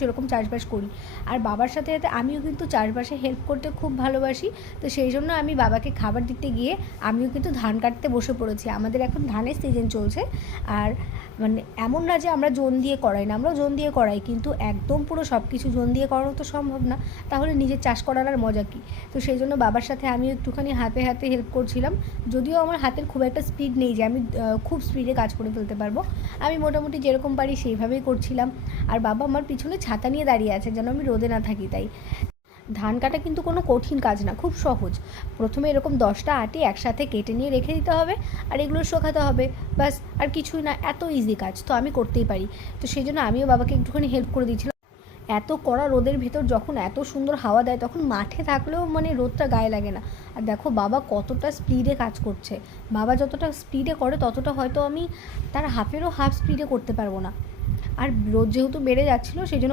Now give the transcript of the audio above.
সেরকম চাষবাস করি। আর বাবার সাথে সাথে আমিও কিন্তু চাষবাসে হেল্প করতে খুব ভালোবাসি। তো সেই জন্য আমি বাবাকে খাবার দিতে গিয়ে আমিও কিন্তু ধান কাটতে বসে পড়েছি। আমাদের এখন ধানের সিজন চলছে। আর মানে এমন না যে আমরা জোন দিয়ে করাই না, আমরাও জোন দিয়ে করাই, কিন্তু একদম পুরো সব কিছু জোন দিয়ে করাও তো সম্ভব না। তাহলে নিজের চাষ করার আর মজা কী? তো সেই জন্য বাবার সাথে আমিও একটুখানি হাতে হাতে হেল্প করছিলাম। যদিও আমার হাতের খুব একটা স্পিড নেই যে আমি খুব স্পিডে কাজ করে ফেলতে পারবো। আমি মোটামুটি যেরকম পারি সেইভাবেই করছিলাম। আর বাবা আমার পিছনে ছাতা নিয়ে দাঁড়িয়ে আছে যেন আমি রোদে না থাকি তাই। ধান কাটা কিন্তু কোনো কঠিন কাজ না, খুব সহজ। প্রথমে এরকম 10টা আটি একসাথে কেটে নিয়ে রেখে দিতে হবে, আর এগুলো শোকাতে হবে, ব্যাস। আর কিছুই না, এত ইজি কাজ তো আমি করতেই পারি। তো সেই জন্য আমিও বাবাকে একটুখানি হেল্প করে দিচ্ছিলাম। এত কড়া রোদের ভেতর যখন এত সুন্দর হাওয়া দেয় তখন মাঠে থাকলেও মানে রোদটা গায়ে লাগে না। আর দেখো বাবা কতটা স্পিডে কাজ করছে। বাবা যতটা স্পিডে করে ততটা হয়তো আমি তার হাফেরও হাফ স্পিডে করতে পারবো না। আর রোদ যেহেতু বেড়ে যাচ্ছিলো সেই জন্য